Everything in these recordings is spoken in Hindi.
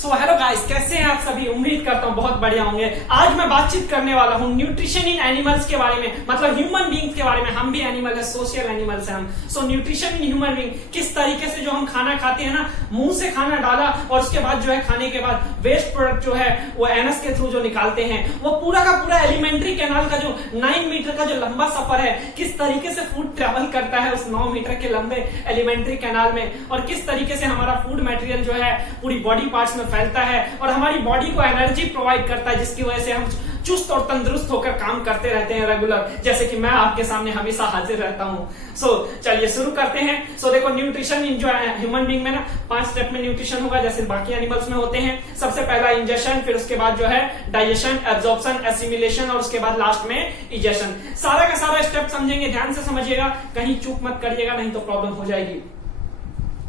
सो हेलो गाइस, कैसे हैं आप सभी। उम्मीद करता हूँ बहुत बढ़िया होंगे। आज मैं बातचीत करने वाला हूँ न्यूट्रिशन इन एनिमल्स के बारे में, मतलब ह्यूमन बींग्स के बारे में। हम भी एनिमल है, सोशल एनिमल्स हैं हम। सो न्यूट्रिशन इन ह्यूमन बींग, किस तरीके से जो हम खाना खाते हैं ना, मुंह से खाना डाला और उसके बाद जो है खाने के बाद वेस्ट प्रोडक्ट जो है वो एनस के थ्रू जो निकालते हैं, वो पूरा का पूरा एलिमेंट्री कैनाल का जो 9 मीटर का जो लंबा सफर है, किस तरीके से फूड ट्रेवल करता है उस 9 मीटर के लंबे एलिमेंट्री कैनाल में, और किस तरीके से हमारा फूड मटेरियल जो है पूरी बॉडी पार्ट्स में फैलता है और हमारी बॉडी को एनर्जी प्रोवाइड करता है, जिसकी वजह से हम चुस्त और तंदुरुस्त होकर काम करते रहते हैं रेगुलर, जैसे कि मैं आपके सामने हमेशा हाजिर रहता हूं। सो चलिए शुरू करते हैं। सो देखो, न्यूट्रिशन इन जो है ह्यूमन बींग में ना 5 स्टेप में न्यूट्रिशन होगा, जैसे बाकी एनिमल्स में होते हैं। सबसे पहला इंजेशन, फिर उसके बाद जो है डाइजेशन, एब्जॉर्प्शन, एसिमिलेशन और उसके बाद लास्ट में इजेशन। सारा का सारा स्टेप समझेंगे, ध्यान से समझिएगा, कहीं चूक मत करिएगा, नहीं तो प्रॉब्लम हो जाएगी।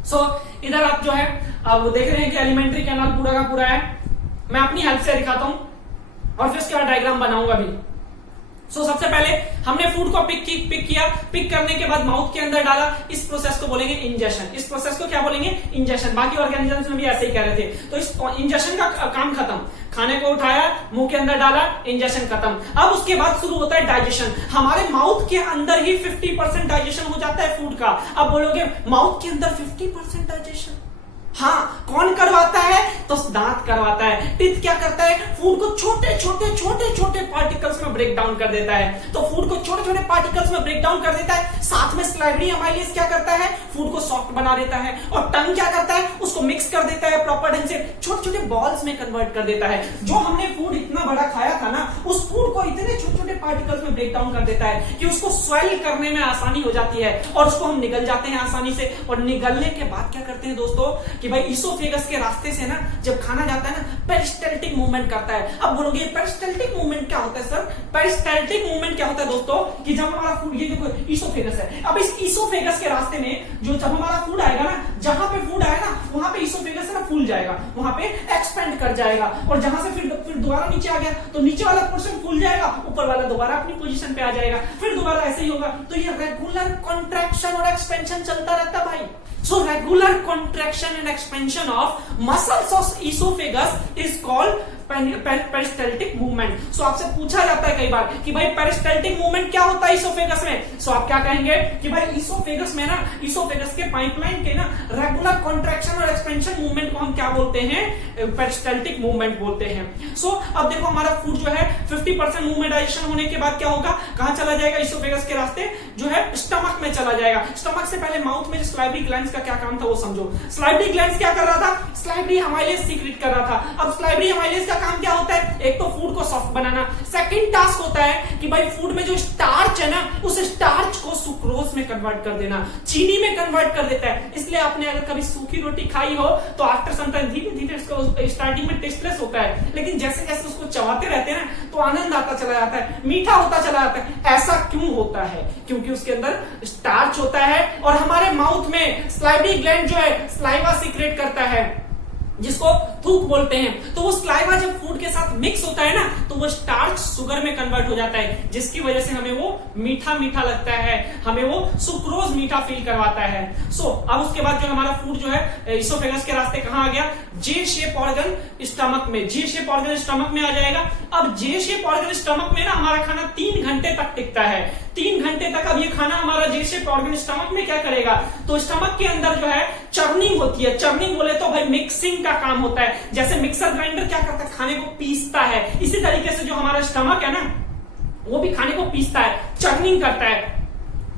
सो इधर आप जो है अब देख रहे हैं कि एलिमेंट्री कैनाल पूरा का पूरा है। मैं अपनी हेल्प से दिखाता हूं और फिर उसके बाद डायग्राम बनाऊंगा भी। सो सबसे पहले हमने फूड को पिक किया, पिक करने के बाद माउथ के अंदर डाला। इस प्रोसेस को बोलेंगे इंजेशन। इस प्रोसेस को क्या बोलेंगे? इंजेशन। बाकी ऑर्गेनिजम्स में भी ऐसे ही कह रहे थे। तो इस इंजेशन का काम खत्म। खाने को उठाया, मुंह के अंदर डाला, इंजेशन खत्म। अब उसके बाद शुरू होता है डाइजेशन। हमारे माउथ के अंदर ही 50% डाइजेशन हो जाता है फूड का। अब बोलोगे माउथ के अंदर 50% डाइजेशन? हाँ, कौन करवाता है? तो दांत करवाता है। टीथ क्या करता है? फूड को छोटे छोटे पार्टिकल्स में ब्रेक डाउन कर देता है। तो फूड को छोटे छोटे पार्टिकल्स में ब्रेक डाउन कर देता है। साथ में स्लाइवरी अमाइलेज क्या करता है? फूड को सॉफ्ट बना देता है। और टंग क्या करता है? उसको मिक्स कर देता है प्रॉपर ढंग से, छोटे छोटे बॉल्स में कन्वर्ट कर देता है। जो हमने फूड इतना बड़ा खाया था ना, उस फूड को इतने छोटे छोटे पार्टिकल्स में ब्रेक डाउन कर देता है कि उसको स्वेल करने में आसानी हो जाती है और उसको हम निगल जाते हैं आसानी से। और निगलने के बाद क्या करते हैं दोस्तों कि भाई इसोफेगस के रास्ते से ना जब खाना जाता है ना, पेरिस्टाल्टिक मूवमेंट करता है। अब बोलोगे पेरिस्टाल्टिक मूवमेंट क्या होता है सर? पेरिस्टाल्टिक मूवमेंट क्या होता है दोस्तों कि जब हमारा फूड, ये देखो इसोफेगस है, अब इस इसोफेगस के रास्ते में जो जब हमारा फूड आएगा ना, जहां पे फूड आएगा ना वहां पे इसोफेगस है ना फूल जाएगा, वहां पे एक्सपेंड कर जाएगा। और जहां से फिर दोबारा नीचे आ गया तो नीचे वाला पोर्शन फूल जाएगा, ऊपर वाला दोबारा अपनी पोजीशन पे आ जाएगा, फिर दोबारा ऐसे ही होगा। तो ये रेगुलर कॉन्ट्रैक्शन और एक्सपेंशन चलता रहता है भाई। So regular contraction and expansion of muscles of esophagus is called peristaltic movement. So आपसे पूछा जाता है कई बार कि भाई पेरिस्टाल्टिक मूवमेंट क्या होता है इसोफेगस में? सो आप क्या कहेंगे कि भाई इसोफेगस में ना, इसोफेगस के पाइपलाइन के ना रेगुलर कॉन्ट्रैक्शन और एक्सपेंशन मूवमेंट को हम क्या बोलते हैं? पेरिस्टाल्टिक मूवमेंट बोलते हैं। सो अब देखो, हमारा फूड जो है 50% मूवमेंट डाइजेशन होने के बाद क्या होगा? कहां चला जाएगा? इसोफेगस के रास्ते जो है स्टमक में चला जाएगा। स्टमक से पहले माउथ में जो स्लाइवरी ग्लैंड्स का क्या काम था वो समझो। स्लाइवरी ग्लैंड्स क्या कर रहा था? स्लाइवरी अमाइलेज सीक्रेट कर रहा था। अब स्लाइवरी अमाइलेज का काम क्या होता है? एक तो फूड को सॉफ्ट बनाना। सेकंड टास्क होता है कि भाई फूड में जो स्टार्च है ना, उस स्टार्च को सुक्रोज में कन्वर्ट कर देना, चीनी में कन्वर्ट कर देता है। इसलिए आपने अगर कभी सूखी रोटी खाई हो तो आफ्टर सम टाइम धीरे धीरे इसको स्टार्टिंग में टेस्टलेस होता है, लेकिन जैसे जैसे उसको चबाते रहते हैं ना तो आनंद आता चला जाता है, मीठा होता चला जाता है। ऐसा क्यों होता है? क्योंकि उसके अंदर स्टार्च होता है और हमारे माउथ में स्लाइवरी ग्लैंड जो है स्लाइवा सीक्रेट करता है, जिसको थूक बोलते हैं। तो वो स्लाइवा जब फूड के साथ मिक्स होता है ना तो वो स्टार्च शुगर में कन्वर्ट हो जाता है, जिसकी वजह से हमें वो मीठा मीठा लगता है, हमें वो सुक्रोज मीठा फील करवाता है। सो अब उसके बाद जो हमारा फूड जो है इसोफेगस के रास्ते कहां आ गया? जे शेप ऑर्गन स्टमक में। जे शेप ऑर्गन स्टमक में आ जाएगा। अब जे शेप ऑर्गन स्टमक में ना हमारा खाना 3 घंटे तक टिकता है। 3 घंटे तक अब ये खाना हमारा जे शेप ऑर्गन स्टमक में क्या करेगा? तो स्टमक के अंदर जो है चर्निंग होती है। चर्निंग बोले तो भाई मिक्सिंग का काम होता है। जैसे मिक्सर ग्राइंडर क्या करता है? खाने को पीसता है। इसी तरीके से जो हमारा स्टमक है ना, वो भी खाने को पीसता है, चर्निंग करता है,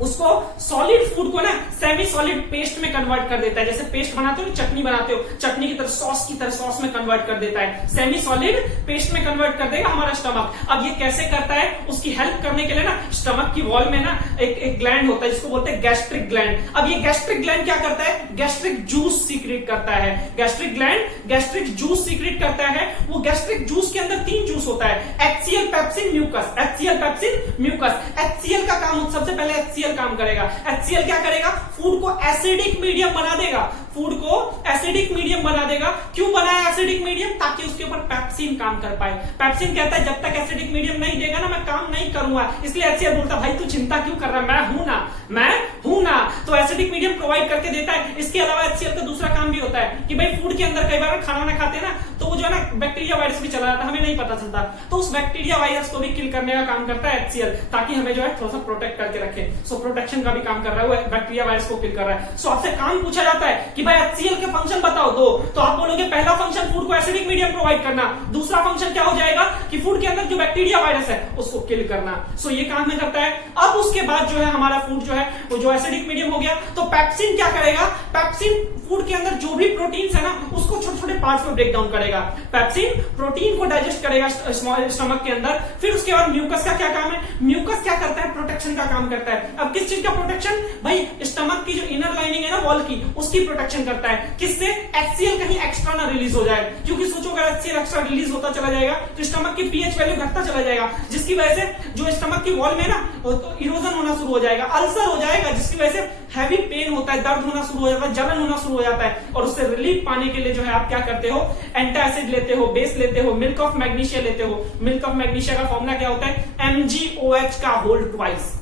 उसको सॉलिड फूड को ना सेमी सॉलिड पेस्ट में कन्वर्ट कर देता है। जैसे पेस्ट बनाते हो, चटनी बनाते हो, चटनी की तरह सॉस की तरह सॉस में कन्वर्ट कर देता है, सेमी सॉलिड पेस्ट में कन्वर्ट कर देगा हमारा स्टमक। अब ये कैसे करता है? उसकी हेल्प करने के लिए ना स्टमक की वॉल में ना एक ग्लैंड होता है जिसको बोलते हैं गैस्ट्रिक ग्लैंड। अब ये गैस्ट्रिक ग्लैंड क्या करता है? गैस्ट्रिक जूस सीक्रेट करता है। Gastric gland gastric juice secrete करता है। वो गैस्ट्रिक जूस के अंदर 3 जूस होता है, HCl, pepsin, mucus. HCl, pepsin, mucus. HCl का काम सबसे पहले HCl काम करेगा। HCl क्या करेगा? फूड को एसिडिक मीडियम बना देगा। फूड को एसिडिक मीडियम बना देगा। क्यों बनाया एसिडिक एसिडिक मीडियम ताकि उसके ऊपर पेप्सिन काम कर पाए। पेप्सिन कहता है जब तक एसिडिक मीडियम नहीं देगा ना मैं काम नहीं करूंगा, इसलिए HCl बोलता भाई तू चिंता क्यों कर रहा है, मैं हूं ना। तो एसिडिक मीडियम प्रोवाइड करके देता है। इसके अलावा HCl का दूसरा काम भी होता है कि भाई फूड के अंदर कई बार खाना वाना खाते हैं ना तो वो जो है ना बैक्टीरिया वायरस भी चला जाता है, हमें नहीं पता चलता, तो उस बैक्टीरिया वायरस को भी किल करने का काम करता है HCl ताकि हमें जो है थोड़ा सा प्रोटेक्ट करके रखे। सो प्रोटेक्शन का भी काम कर रहा है, वो बैक्टीरिया वायरस को किल कर रहा है। सो आपसे काम पूछा जाता है कि भाई HCl के फंक्शन बताओ दो, तो आप बोलोगे पहला फंक्शन फूड को एसिडिक मीडियम प्रोवाइड करना, दूसरा फंक्शन क्या हो जाएगा कि फूड के अंदर जो बैक्टीरिया वायरस है उसको किल करना। सो ये काम में करता है। अब उसके बाद जो है हमारा फूड जो है वो जो एसिडिक मीडियम हो गया, तो पेप्सिन क्या करेगा, पेप्सिन फूड के अंदर जो भी प्रोटीन्स है ना उसको छोटे छोटे पार्ट्स में ब्रेक डाउन करेगा। पेप्सिन प्रोटीन को डाइजेस्ट करेगा स्टमक के अंदर। फिर उसके बाद म्यूकस का क्या काम है, म्यूकस क्या करता है, प्रोटेक्शन का काम करता है। अब किस चीज का प्रोटेक्शन, भाई स्टमक की जो इनर लाइनिंग है ना वॉल की, उसकी प्रोटेक्शन करता है। किससे, HCl कहीं एक्स्ट्रा ना रिलीज हो जाए, क्योंकि सोचो अगर HCl एक्स्ट्रा रिलीज होता चला जाएगा तो स्टमक की पीएच वैल्यू घटता चला जाएगा, जिसकी वजह से जो स्टमक की वॉल में ना तो इरोजन होना शुरू हो जाएगा, अल्सर हो जाएगा, जिसकी वजह से हैवी पेन होता है, दर्द होना शुरू हो जाता है, जलन होना शुरू हो जाता है। और उससे रिलीफ पाने के लिए जो है आप क्या करते हो, एंटासिड लेते हो, बेस लेते हो, मिल्क ऑफ मैग्नीशिया लेते हो। मिल्क ऑफ मैग्नीशिया का फॉर्मूला क्या होता है, MgOH का whole twice.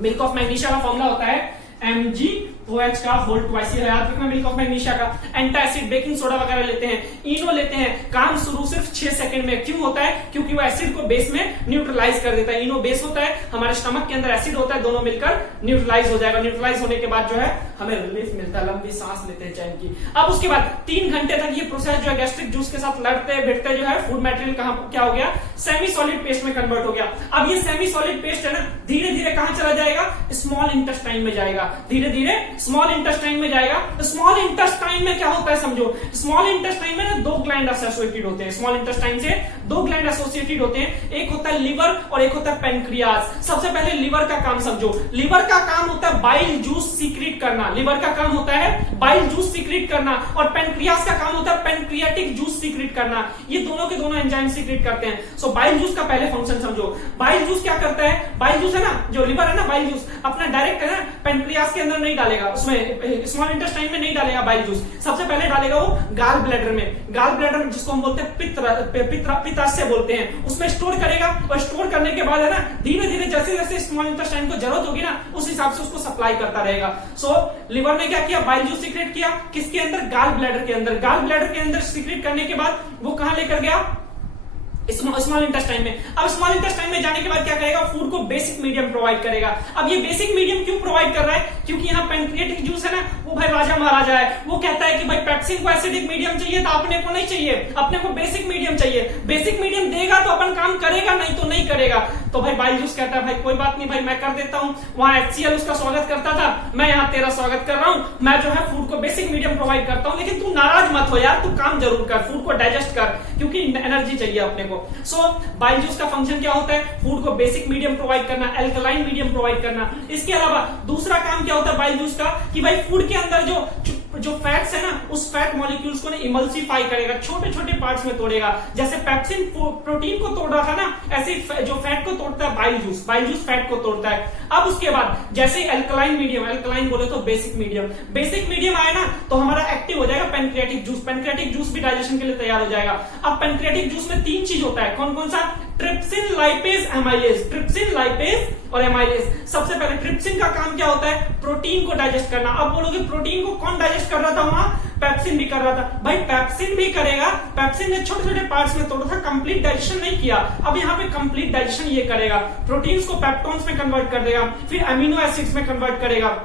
Milk of magnesia का फॉर्मूला होता है MgOH का होल ट्वाइस, ये याद रखना मिल्क ऑफ मैग्नीशिया का। एंटासिड, बेकिंग सोडा वगैरह लेते हैं, इनो लेते हैं, काम शुरू सिर्फ 6 सेकंड में। क्यों होता है, क्योंकि वो एसिड को बेस में न्यूट्रलाइज कर देता है। इनो बेस होता है, हमारे स्टमक के अंदर एसिड होता है, दोनों मिलकर न्यूट्रलाइज हो जाएगा। न्यूट्रलाइज होने के बाद जो है हमें रिलीफ मिलता है, लंबी सांस लेते हैं चैन की। अब उसके बाद 3 घंटे तक ये प्रोसेस जो है गैस्ट्रिक जूस के साथ लड़ते भिड़ते जो है फूड मटेरियल कहां क्या हो गया, सेमी सॉलिड पेस्ट में कन्वर्ट हो गया। अब ये सेमी सॉलिड पेस्ट है ना धीरे धीरे कहां चला जाएगा, स्मॉल इंटेस्टाइन में जाएगा, धीरे धीरे स्मॉल इंटेस्टाइन में जाएगा। स्मॉल इंटेस्टाइन में क्या होता है समझो, स्मॉल इंटेस्टाइन में ना 2 ग्लैंड एसोसिएटेड होते हैं। स्मॉल इंटेस्टाइन से 2 ग्लैंड एसोसिएटेड होते हैं, एक होता है लिवर और एक होता है पेनक्रियाज। सबसे पहले लिवर का काम समझो, लिवर का काम होता है बाइल जूस सीक्रेट करना, लिवर का काम होता है बाइल जूस सीक्रेट करना, और पेनक्रियाज का काम होता है पेनक्रियाटिक जूस सीक्रेट करना। ये दोनों के दोनों एंजाइम सीक्रेट करते हैं। सो बाइल जूस का पहले फंक्शन समझो, बाइल जूस क्या करता है, बाइल जूस है ना जो लिवर है ना, बाइल जूस अपना डायरेक्ट है ना पेनक्रियाज के अंदर नहीं डालेगा, उसमें स्मॉल इंटेस्टाइन में नहीं डालेगा बाइल जूस, सबसे पहले डालेगा वो गाल ब्लैडर में। गाल ब्लैडर जिसको हम बोलते हैं पित्ताशय बोलते हैं, उसमें स्टोर करेगा, और स्टोर करने के बाद है ना धीरे धीरे जैसे जैसे स्मॉल इंटेस्टाइन को जरूरत होगी ना उस हिसाब से उसको सप्लाई करता रहेगा। सो लिवर ने क्या किया, बाइल जूस सीक्रेट किया, किसके अंदर, गाल ब्लैडर के अंदर। गाल ब्लैडर के अंदर सीक्रेट करने के बाद वो कहां लेकर गया, स्मॉल इंटेस्टाइन में। अब स्मॉल इंटेस्टाइन में जाने के बाद क्या करेगा, फूड को बेसिक मीडियम प्रोवाइड करेगा। अब ये बेसिक मीडियम क्यों प्रोवाइड कर रहा है, क्योंकि यहाँ पेनक्रियाटिक जूस है ना वो भाई राजा महाराजा है, वो कहता है कि भाई पेप्सिन को एसिडिक मीडियम चाहिए तो अपने को नहीं चाहिए, अपने को बेसिक मीडियम चाहिए। बेसिक मीडियम देगा तो अपन काम करेगा, नहीं तो नहीं करेगा। तो भाई बाइल जूस कहता है भाई कोई बात नहीं भाई मैं कर देता हूँ, वहां HCl उसका स्वागत करता था, मैं यहाँ तेरा स्वागत कर रहा हूँ, मैं जो है फूड को बेसिक मीडियम प्रोवाइड करता हूँ, लेकिन तू नाराज मत हो यार, तू काम जरूर कर, फूड को डाइजेस्ट कर, क्योंकि एनर्जी चाहिए अपने को। सो बाइल जूस का फंक्शन क्या होता है, फूड को बेसिक मीडियम प्रोवाइड करना, अल्कलाइन मीडियम प्रोवाइड करना। इसके अलावा दूसरा काम क्या होता है बाइल जूस का, कि भाई फूड के अंदर जो फैट्स है ना उस फैट मॉलिक्यूल्स को ना इमल्सिफाई करेगा, छोटे छोटे पार्ट्स में तोड़ेगा। जैसे पेप्सिन प्रोटीन को तोड़ रहा था ना, ऐसे जो फैट को तोड़ता है बाइल जूस फैट को तोड़ता है। अब उसके बाद जैसे अल्कलाइन मीडियम, अल्कलाइन बोले तो बेसिक मीडियम आया ना तो हमारा एक्टिव हो जाएगा पेनक्रियाटिक जूस भी डाइजेशन के लिए तैयार हो जाएगा। अब पेनक्रियाटिक जूस में 3 चीज होता है, कौन कौन सा, trypsin, lipase, amylase. Trypsin, lipase और एमाइलेज। सबसे पहले ट्रिप्सिन का काम क्या होता है, प्रोटीन को डाइजेस्ट करना। अब बोलोगे प्रोटीन को कौन डाइजेस्ट कर रहा था, वहां पेप्सिन भी कर रहा था। भाई पेप्सिन भी करेगा, पेप्सिन ने छोटे छोटे पार्ट्स में तोड़ा था, कंप्लीट डाइजेशन नहीं किया। अब यहाँ पे कंप्लीट डाइजेशन ये करेगा, प्रोटीन्स को पेप्टोन्स में कन्वर्ट कर देगा, फिर अमीनो एसिड्स में कन्वर्ट करेगा।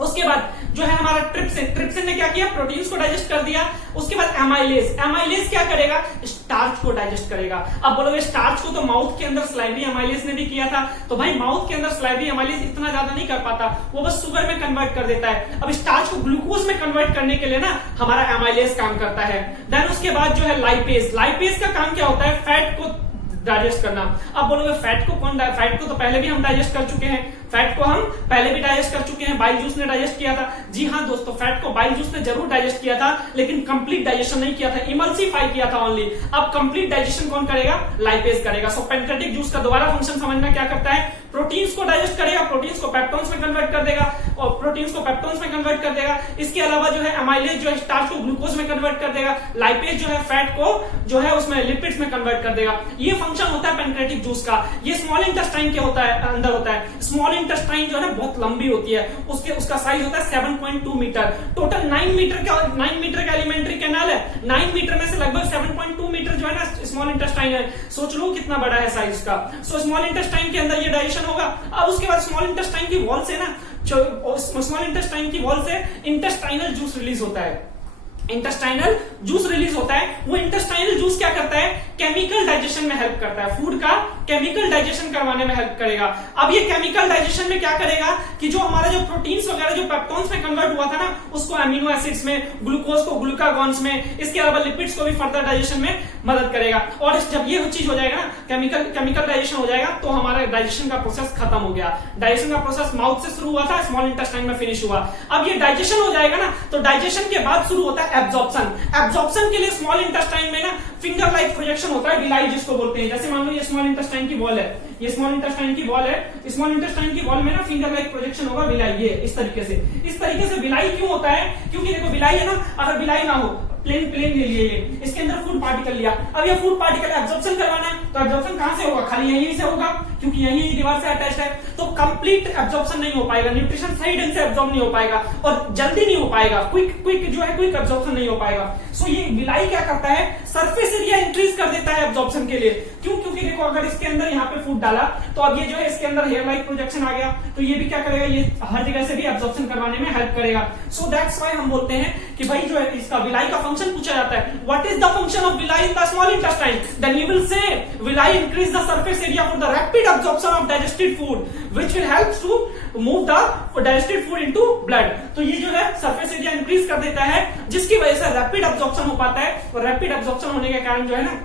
उसके बाद जो है हमारा ट्रिप्सिन ने क्या किया, प्रोटीन्स को डाइजेस्ट कर दिया। उसके बाद एमाइलेज क्या करेगा, स्टार्च को डाइजेस्ट करेगा। अब बोलोगे स्टार्च को तो माउथ के अंदर स्लाइवरी एमाइलेज ने भी किया था, तो भाई माउथ के अंदर स्लाइवरी एमाइलेज इतना ज्यादा नहीं कर पाता, वो बस शुगर में कन्वर्ट कर देता है। अब स्टार्च को ग्लूकोज में कन्वर्ट करने के लिए ना हमारा एमाइलेज काम करता है। देन उसके बाद जो है लाइपेज का काम क्या होता है, फैट को डाइजेस्ट करना। अब बोलोगे फैट को तो पहले भी हम डाइजेस्ट कर चुके हैं, फैट को हम पहले भी डाइजेस्ट कर चुके हैं, बाइल जूस ने डाइजेस्ट किया था। जी हाँ दोस्तों, फैट को बाइल जूस ने जरूर डाइजेस्ट किया था, लेकिन कंप्लीट डाइजेशन नहीं किया था, इमल्सिफाई किया था ओनली। अब कंप्लीट डाइजेशन कौन करेगा, लाइपेज करेगा। सो पेनक्रियाटिक जूस का दोबारा फंक्शन समझना क्या करता है, प्रोटीन्स को डाइजेस्ट करेगा, प्रोटीन्स को पेप्टोन्स में कन्वर्ट कर देगा। और प्रोटीन्स को पेप्टोन्स में कन्वर्ट कर देगा। इसके अलावा जो है अमाइलेज जो है स्टार्च को ग्लूकोज में कन्वर्ट कर देगा, लाइपेज जो है फैट को जो है उसमें लिपिड्स में कन्वर्ट कर देगा। ये फंक्शन होता है पैनक्रेटिक जूस का। ये स्मॉल इंटेस्टाइन के होता है, अंदर होता है। स्मॉल इंटेस्टाइन जो है ना बहुत लंबी होती है, उसका साइज होता है 7.2 मीटर। टोटल 9 मीटर का एलिमेंट्री कैनाल है। 9 मीटर में से लगभग 7.2 मीटर जो है ना स्मॉल इंटेस्टाइन है। सोच लो कितना बड़ा है साइज का। सो स्मॉल इंटेस्टाइन के अंदर ये डाइजेशन होगा। अब उसके बाद स्मॉल इंटेस्टाइन की वॉल से ना, स्मॉल इंटेस्टाइन की वॉल से इंटेस्टाइनल जूस रिलीज होता है। इंटेस्टाइनल जूस रिलीज होता है। वो इंटेस्टाइनल जूस क्या करता है, केमिकल डाइजेशन में हेल्प करता है। फूड का केमिकल डाइजेशन करवाने में हेल्प करेगा। अब ये केमिकल डाइजेशन में क्या करेगा कि जो हमारा जो प्रोटीन्स वगैरह जो पेप्टोन्स में कन्वर्ट हुआ था ना, उसको अमीनो एसिड्स में, ग्लूकोज को ग्लूकागॉन्स में, इसके अलावा लिपिड्स को भी फर्दर डाइजेशन में मदद करेगा। और जब ये चीज हो जाएगा ना, केमिकल डाइजेशन हो जाएगा, तो हमारा डाइजेशन का प्रोसेस खत्म हो गया। डाइजेशन का प्रोसेस माउथ से शुरू हुआ था, स्मॉल इंटेस्टाइन में फिनिश हुआ। अब ये डाइजेशन हो जाएगा ना, तो डाइजेशन के बाद शुरू होता है एब्जॉर्प्शन। एब्जॉर्प्शन के लिए स्मॉल इंटेस्टाइन में ना फिंगर लाइक प्रोजेक्शन होता है, विलाई जिसको बोलते हैं। जैसे मान लो ये स्मॉल इंटेस्टाइन की वॉल है, ये स्मॉल इंटेस्टाइन की वॉल है। स्मॉल इंटेस्टाइन की वॉल में ना फिंगर लाइक प्रोजेक्शन होगा, विलाई। ये इस तरीके से विलाई क्यों होता है, क्योंकि देखो विलाई है ना, अगर विलाई ना हो, प्लेन ले लिए ये, इसके अंदर फूड पार्टिकल लिया। अब ये फूड पार्टिकल एब्जॉर्प्शन करवाना है, तो एब्जॉर्प्शन कहां से होगा, खाली यहीं से होगा, क्योंकि यही दीवार से अटैच्ड है। तो कंप्लीट एब्जॉर्प्शन नहीं हो पाएगा, न्यूट्रिशन सही ढंग से एब्जॉर्ब नहीं हो पाएगा और जल्दी नहीं हो पाएगा, क्विक जो है क्विक एब्जॉर्प्शन नहीं हो पाएगा। सो ये विलाई क्या करता है, सरफेस एरिया इंक्रीज कर देता है एब्जॉर्प्शन के लिए। क्यों, क्योंकि देखो अगर इसके अंदर यहाँ पे फूड डाला, तो अब ये जो है इसके अंदर हेयर लाइक प्रोजेक्शन आ गया, तो ये भी क्या करेगा, ये हर जगह से भी एब्जॉर्प्शन करवाने में हेल्प करेगा। सो दैट्स व्हाई हम बोलते हैं कि भाई जो है इसका विलाई का फंक्शन पूछा जाता है, what is the function of villi in the small intestine, then you will say villi increase the surface area for the rapid absorption of digested food which will help to move the digested food into blood. तो ये जो है सरफेस एरिया इंक्रीज कर देता है, जिसकी वजह से रैपिड एब्जॉर्प्शन हो पाता है, और रैपिड एब्जॉर्प्शन होने के कारण जो है ना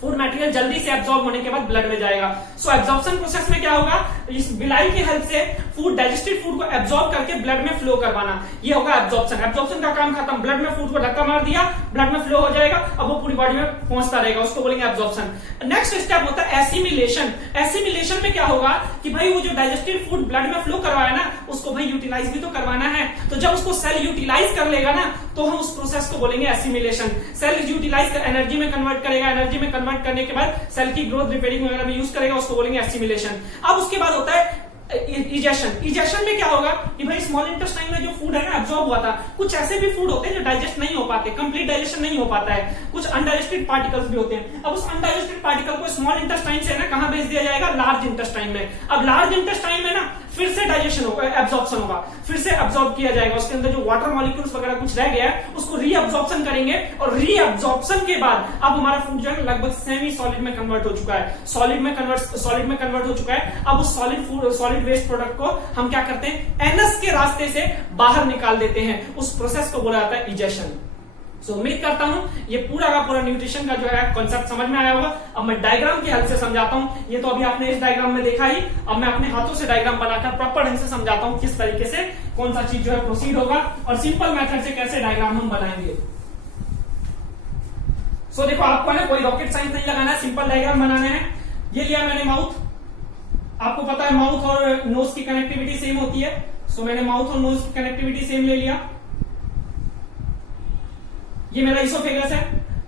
फूड मटेरियल जल्दी से एब्जॉर्ब होने के बाद ब्लड में जाएगा। सो एब्जॉर्प्शन प्रोसेस में क्या होगा, इस विलाई की हेल्प से फूड डाइजेस्टेड फूड को एब्जॉर्ब करके ब्लड में फ्लो करवाना, ये होगा एब्जॉर्प्शन। एब्जॉर्प्शन का काम खत्म, ब्लड में फूड को धक्का मार दिया, ब्लड में फ्लो हो जाएगा, अब वो पूरी बॉडी में पहुंचता रहेगा, उसको बोलेंगे एब्जॉर्प्शन। नेक्स्ट स्टेप होता है एसिमिलेशन। एसिमिलेशन में क्या होगा कि भाई वो जो डाइजेस्टेड फूड ब्लड में फ्लो करवाया ना, उसको भाई यूटिलाइज भी तो करवाना है। तो जब उसको सेल यूटिलाइज कर लेगा ना, तो हम उस प्रोसेस को बोलेंगे एसिमिलेशन। सेल यूटिलाइज कर एनर्जी में कन्वर्ट करेगा, एनर्जी में कन्वर्ट करने के बाद सेल की ग्रोथ रिपेयरिंग वगैरह में यूज करेगा, उसको बोलेंगे एसिमिलेशन। अब उसके बाद होता है इजेशन। इजेशन में क्या होगा कि भाई स्मॉल इंटेस्टाइन में जो फूड है ना एब्जॉर्ब हुआ था, कुछ ऐसे भी फूड होते हैं जो डाइजेस्ट नहीं हो पाते, कंप्लीट डाइजेशन नहीं हो पाता है, कुछ अनडाइजेस्टेड पार्टिकल्स भी होते हैं। अब उस अनडाइजेस्टेड पार्टिकल को स्मॉल इंटेस्टाइन से ना कहां भेज दिया जाएगा, लार्ज इंटेस्टाइन में। अब लार्ज इंटेस्टाइन में ना फिर से डाइजेशन होगा, एब्जॉर्प्शन होगा, फिर से एब्जॉर्ब किया जाएगा, उसके अंदर जो वाटर मॉलिक्यूल्स वगैरह कुछ रह गया है उसको रीअब्जॉर्प्शन करेंगे, और रीअब्जॉर्प्शन के बाद अब हमारा फूड जो है लगभग सेमी सॉलिड में कन्वर्ट हो चुका है, सॉलिड में कन्वर्ट हो चुका है। अब उस सॉलिड वेस्ट प्रोडक्ट को हम क्या करते हैं, एनस के रास्ते से बाहर निकाल देते हैं। उस प्रोसेस को बोला जाता है इजेशन। सो उम्मीद करता हूं ये पूरा का पूरा न्यूट्रिशन का जो है कॉन्सेप्ट समझ में आया होगा। अब मैं डायग्राम की हेल्प से समझाता हूं। ये तो अभी आपने इस डायग्राम में देखा ही, अब मैं अपने हाथों से डायग्राम बनाकर प्रॉपर ढंग से समझाता हूं किस तरीके से कौन सा चीज जो है प्रोसीड होगा, और सिंपल मेथड से कैसे डायग्राम हम बनाएंगे। सो देखो आपको है कोई रॉकेट साइंस नहीं लगाना है, सिंपल डायग्राम बनाने हैं। ये लिया मैंने माउथ, आपको पता है माउथ और नोज की कनेक्टिविटी सेम होती है। सो मैंने माउथ और नोज की कनेक्टिविटी सेम ले लिया। ये मेरा इसोफेगस है।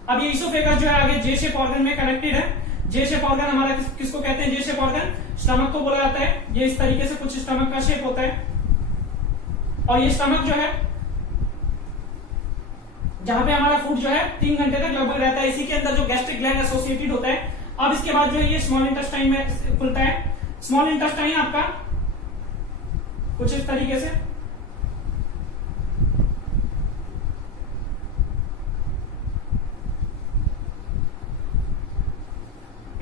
अब ये इसोफेगस जो है आगे जे शेप ऑर्गन में कनेक्टेड है। जे शेप ऑर्गन हमारा किसको कहते हैं, जे शेप ऑर्गन स्टमक को बोला जाता है। ये इस तरीके से कुछ स्टमक का शेप होता है, और ये स्टमक जो है जहां पे हमारा फूड जो है 3 घंटे तक लगभग रहता है, इसी के अंदर जो गैस्ट्रिक ग्लैंड एसोसिएटेड होता है। अब इसके बाद जो है ये स्मॉल इंटेस्टाइन में खुलता है। स्मॉल इंटेस्टाइन आपका कुछ इस तरीके से,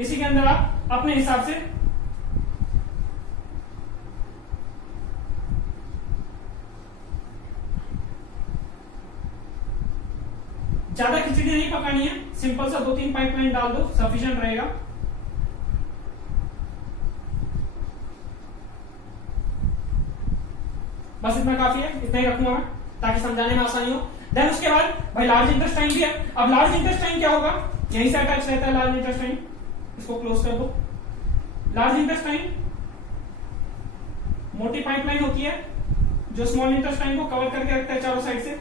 इसी के अंदर आप अपने हिसाब से ज्यादा खिचड़ी नहीं पकानी है, सिंपल सा 2-3 पाइपलाइन डाल दो, सफिशिएंट रहेगा। बस इतना काफी है, इतना ही रखूंगा मैं ताकि समझाने में आसानी हो। देन उसके बाद भाई लार्ज इंटेस्टाइन भी है। अब लार्ज इंटेस्टाइन क्या होगा, यहीं से अटैच रहता है लार्ज इंटेस्टाइन, इसको क्लोज कर दो। लार्ज इंटेस्टाइन मोटी पाइपलाइन होती है, जो स्मॉल इंटेस्टाइन को कवर करके रखता है चारों साइड से।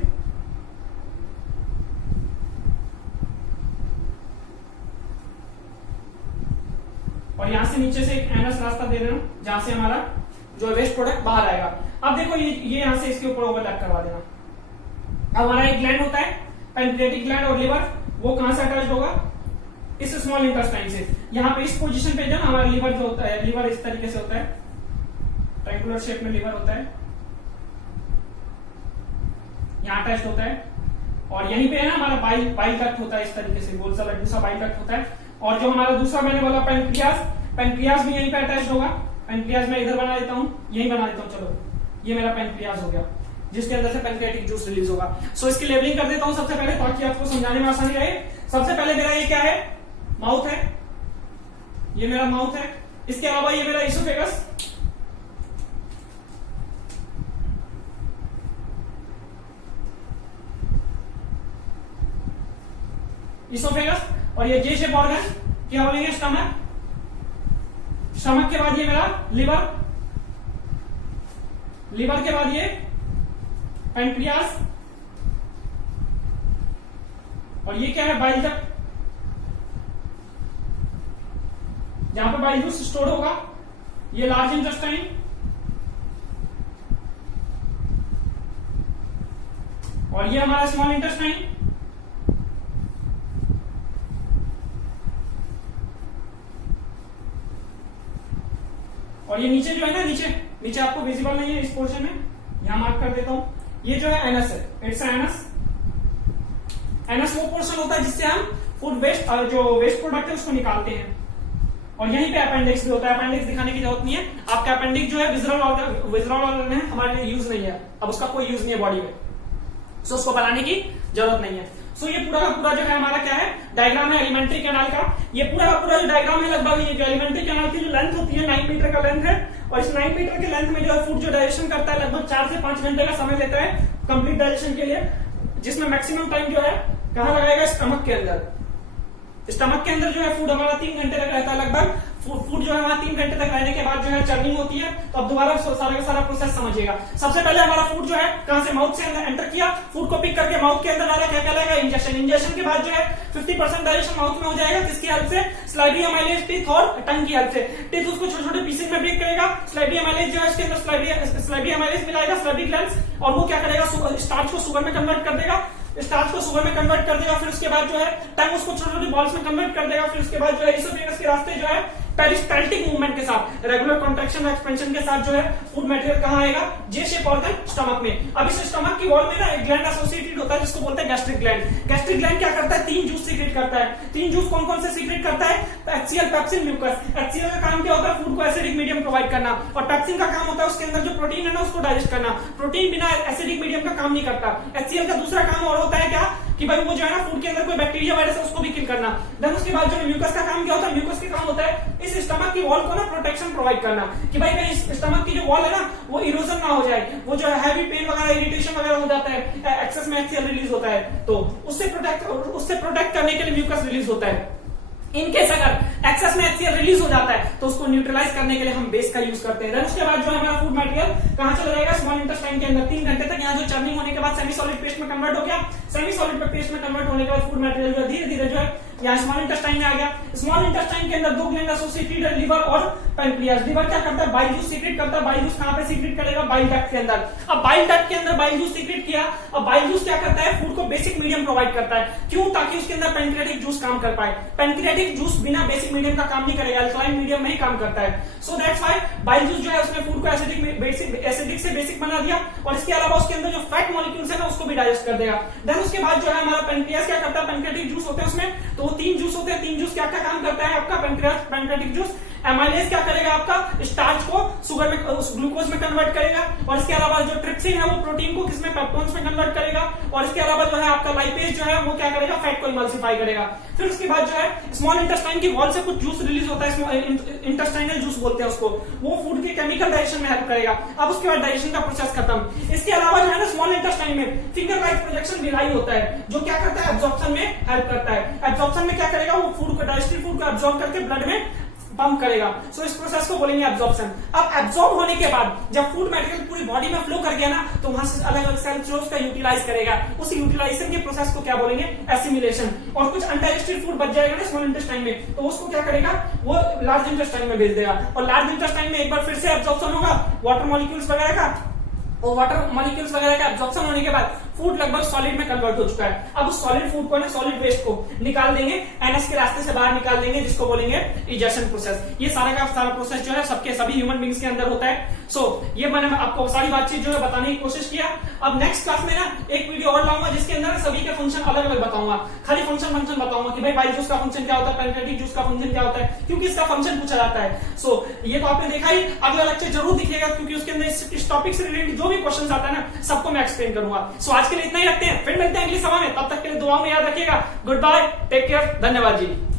और यहां से नीचे से एक एनस रास्ता दे रहे हूं जहां से हमारा जो वेस्ट प्रोडक्ट बाहर आएगा। अब देखो ये यहां से इसके ऊपर ओवरलैप करवा देना। अब हमारा एक ग्लैंड होता है पैनक्रियाटिक ग्लैंड और लिवर, वो कहां से अटैच होगा, इस स्मॉल इंटेस्टाइन से। यहाँ पे इस पोजीशन पे जो ना हमारा लिवर जो होता है, लिवर इस तरीके से होता है, ट्रायंगुलर शेप में लिवर होता है, यहाँ अटैच होता है। और यहीं पे है ना हमारा बाइल डक्ट होता है, इस तरीके से गोल सा लड्डू सा बाइल डक्ट होता है। और जो हमारा दूसरा मैंने बोला पैनक्रियाज भी यहीं पे अटैच होगा। पैनक्रियाज मैं इधर बना देता हूँ, यही बना देता हूँ, चलो ये मेरा पैनक्रियाज हो गया जिसके अंदर से पैनक्रियाटिक जूस रिलीज होगा। सो इसकी लेबलिंग कर देता हूँ सबसे पहले ताकि आपको समझाने में आसानी रहे। सबसे पहले मेरा ये क्या है, माउथ है, ये मेरा माउथ है। इसके अलावा ये मेरा इसोफेगस, इसोफेगस। और ये जे शेप ऑर्गन क्या बोलेंगे, स्टमक। स्टमक के बाद ये मेरा लिवर, लिवर के बाद ये पैनक्रियास, और ये क्या है, बाइल डक्ट जहां पर बाइल जूस स्टोर होगा। ये लार्ज इंटेस्टाइन, और ये हमारा स्मॉल इंटेस्टाइन। और ये नीचे जो है ना, नीचे आपको विजिबल नहीं है इस पोर्शन में, यहां मार्क कर देता हूं। ये जो है एनस है, इट्स एनस। एनस वो पोर्शन होता है जिससे हम फूड वेस्ट, जो वेस्ट प्रोडक्ट है उसको निकालते हैं। और यहीं पे अपेंडिक्स भी होता है। अपेंडिक्स दिखाने की जरूरत नहीं है, आपका अपेंडिक्स जो है विजरल ऑर्गन है, हमारे लिए यूज नहीं है, अब उसका कोई यूज नहीं है बॉडी में, सो उसको बनाने की जरूरत नहीं है। सो ये पूरा का पूरा जो है हमारा क्या है, डायग्राम है एलिमेंट्री कैनाल का। ये पूरा का पूरा जो डायग्राम है, लगभग ये जो एलिमेंट्री कैनाल की जो लेंथ होती है 9 मीटर का लेंथ है। और इस 9 मीटर के लेंथ में जो है फूड जो डाइजेशन करता है, लगभग 4 से 5 घंटे का समय लेता है कंप्लीट डाइजेशन के लिए, जिसमें मैक्सिमम टाइम जो है कहां लगाएगा, स्टमक के अंदर। स्टमक के अंदर जो है फूड हमारा 3 घंटे तक रहता है लगभग। फूड जो है वहां 3 घंटे तक रहने के बाद जो है चर्निंग होती है। तो अब दोबारा सारा का सारा प्रोसेस समझिएगा। सबसे पहले हमारा फूड जो है कहां से, माउथ से एंटर किया, फूड को पिक करके माउथ के अंदर डाला, क्या कहलाएगा, इंजेक्शन। इंजेक्शन के बाद जो है 50% डाइजेशन माउथ में हो जाएगा, किसकी हेल्प से, स्लाइडी एमाइलेज टीथ और टंग की हेल्प से। टीथ उसको छोटे छोटे पीसेज में ब्रेक करेगा, स्लाइडी एमाइलेज जो है इसके अंदर स्लाइडी एमाइलेज मिलाएगा, स्लाइडी ग्लैंड्स, और वो क्या करेगा, स्टार्च को शुगर में कन्वर्ट कर देगा, स्टार्च को शुगर में कन्वर्ट कर देगा। फिर उसके बाद जो है टंग उसको छोटे छोटे बॉल्स में कन्वर्ट कर देगा। फिर उसके बाद जो है इसोफेगस के रास्ते जो है पेरिस्टाल्टिक मूवमेंट के साथ, रेगुलर कॉन्ट्रैक्शन और एक्सपेंशन के साथ जो है फूड मटेरियल कहां आएगा, जे शेप ऑर्गन, स्टमक में। अब इस स्टमक की वॉल में ना एक ग्लैंड एसोसिएटेड होता है जिसको बोलते हैं गैस्ट्रिक ग्लैंड। गैस्ट्रिक ग्लैंड क्या करता है, 3 जूस सीक्रेट करता है। 3 जूस कौन कौन से सीक्रेट करता है, HCl, पेप्सिन, म्यूकस। HCl का काम क्या होता है, फूड को एसिडिक मीडियम प्रोवाइड करना, और पेप्सिन का काम होता है उसके अंदर जो प्रोटीन है ना उसको डाइजेस्ट करना। प्रोटीन बिना एसिडिक मीडियम का काम नहीं करता। HCl का दूसरा काम और होता है क्या, कि भाई वो जो है ना फूड के अंदर कोई बैक्टीरिया वायरस है उसको भी किल करना। देन उसके बाद जो है म्यूकस का काम क्या होता है, म्यूकस का काम होता है इस स्टमक की वॉल को ना प्रोटेक्शन प्रोवाइड करना, कि भाई कहीं स्टमक की जो वॉल है ना वो इरोजन ना हो जाए, वो जो है हैवी पेन वगैरह, इरिटेशन वगैरह हो जाता है, एक्सेस में HCl रिलीज होता है, तो उससे प्रोटेक्ट करने के लिए म्यूकस रिलीज होता है। इनकेस अगर एक्सेस में HCl रिलीज हो जाता है तो उसको न्यूट्रलाइज करने के लिए हम बेस का यूज करते हैं। उसके बाद जो हमारा फूड मटेरियल कहां चला जाएगा, स्मॉल इंटेस्टाइन के अंदर 3 घंटे तक। यहाँ जो चर्निंग होने के बाद सेमी सॉलिड पेस्ट में कन्वर्ट हो गया। सेमी सॉलिड पेस्ट में कन्वर्ट होने के बाद फूड मटेरियल जो धीरे धीरे जो है यहाँ स्मॉल इंटेस्टाइन में आ गया। स्मॉल इंटेस्टाइन के अंदर 2 ग्लैंड एसोसिएटेड है, लिवर और पैनक्रियास। लिवर क्या करता है, बाइल जूस सीक्रेट करता है। बाइल जूस कहां पे सीक्रेट करेगा, बाइल डक्ट के अंदर। अब बाइल डक्ट के अंदर बाइल जूस सीक्रेट किया। अब बाइल जूस क्या करता है, फूड को बेसिक मीडियम प्रोवाइड करता है। क्यों, ताकि उसके अंदर पैनक्रियाटिक जूस काम कर पाए। पैनक्रियाटिक जूस बिना बेसिक मीडियम का काम नहीं करेगा, अल्कलाइन मीडियम में ही काम करता है। So that's why bile juice जो है उसने फूड को एसिडिक से बेसिक बना दिया, और इसके अलावा उसके अंदर जो फैट मॉलिक्यूल्स है ना उसको भी डाइजेस्ट कर देगा। देन उसके बाद जो है हमारा पैनक्रियास क्या करता है, पैनक्रियाटिक जूस होते हैं उसमें, तो 3 जूस होते हैं। 3 जूस क्या क्या काम करता है आपका, पैनक्रियाटिक जूस एमाइलेज क्या करेगा, आपका स्टार्च को शुगर में, ग्लूकोज में कन्वर्ट करेगा, और इसके अलावा जो ट्रिप्सिन है वो प्रोटीन को किसमें, पेप्टोन्स में कन्वर्ट करेगा, और इसके अलावा जो है आपका लाइपेज जो है वो क्या करेगा, फैट को इमल्सिफाई करेगा। फिर उसके बाद जो है स्मॉल इंटेस्टाइन की वॉल से कुछ जूस रिलीज होता है, इंटेस्टाइनल जूस बोलते हैं उसको, वो फूड के केमिकल डाइजेशन में हेल्प करेगा। अब उसके बाद डाइजेशन का प्रोसेस खत्म। इसके अलावा जो है ना स्मॉल इंटेस्टाइन में फिंगर लाइक प्रोजेक्शन विलाई होता है, जो क्या करता है, एब्जॉर्प्शन में हेल्प करता है। एब्जॉर्प्शन में क्या करेगा, वो फूड को, डाइजेस्टिव फूड को एब्जॉर्ब करके ब्लड में पंप करेगा। सो इस प्रोसेस को बोलेंगे एब्जॉर्प्शन। अब एब्जॉर्ब होने के बाद जब फूड मटेरियल पूरी बॉडी में फ्लो कर गया ना, तो वहां से अलग अलग सेल जो उसका यूटिलाइज करेगा, उस यूटिलाइजेशन के प्रोसेस को क्या बोलेंगे, एसिमिलेशन। और कुछ अनडाइजेस्टेड फूड बच जाएगा ना स्मॉल इंटेस्टाइन में, तो उसको क्या करेगा, वो लार्ज इंटेस्टाइन में भेज देगा। और लार्ज इंटेस्टाइन में एक बार फिर से एब्जॉर्प्शन होगा वाटर मॉलिक्यूल्स वगैरह का, और वाटर मॉलिक्यूल्स वगैरह का एब्जॉर्प्शन होने के बाद फूड लगभग सॉलिड में कन्वर्ट हो चुका है। अब उस सॉलिड फूड को ना, सॉलिड वेस्ट को निकाल देंगे, एनएस के रास्ते से बाहर निकाल देंगे, जिसको बोलेंगे इजेशन प्रोसेस। ये सारा का सारा प्रोसेस जो है सबके सभी ह्यूमन बींग्स के अंदर होता है। सो ये मैंने आपको सारी बातचीत जो है बताने की कोशिश किया। अब नेक्स्ट क्लास में ना एक वीडियो और लाऊंगा जिसके अंदर सभी के फंक्शन अलग अलग बताऊंगा। खाली फंक्शन बताऊंगा कि भाई बाइल जूस का फंक्शन क्या होता है, पेनिट्रेटिंग जूस का फंक्शन क्या होता है, क्योंकि इसका फंक्शन पूछा जाता है। सो ये तो आपने देखा ही, अगला लेक्चर जरूर दिखेगा, क्योंकि उसके अंदर इस टॉपिक से रिलेटेड जो भी क्वेश्चन आता है ना, सबको मैं एक्सप्लेन करूंगा। सो आज के लिए इतना ही रखते हैं, फिर मिलते हैं अगली सभा में। तब तक के लिए दुआओं में याद रखिएगा। गुड बाय, टेक केयर, धन्यवाद जी।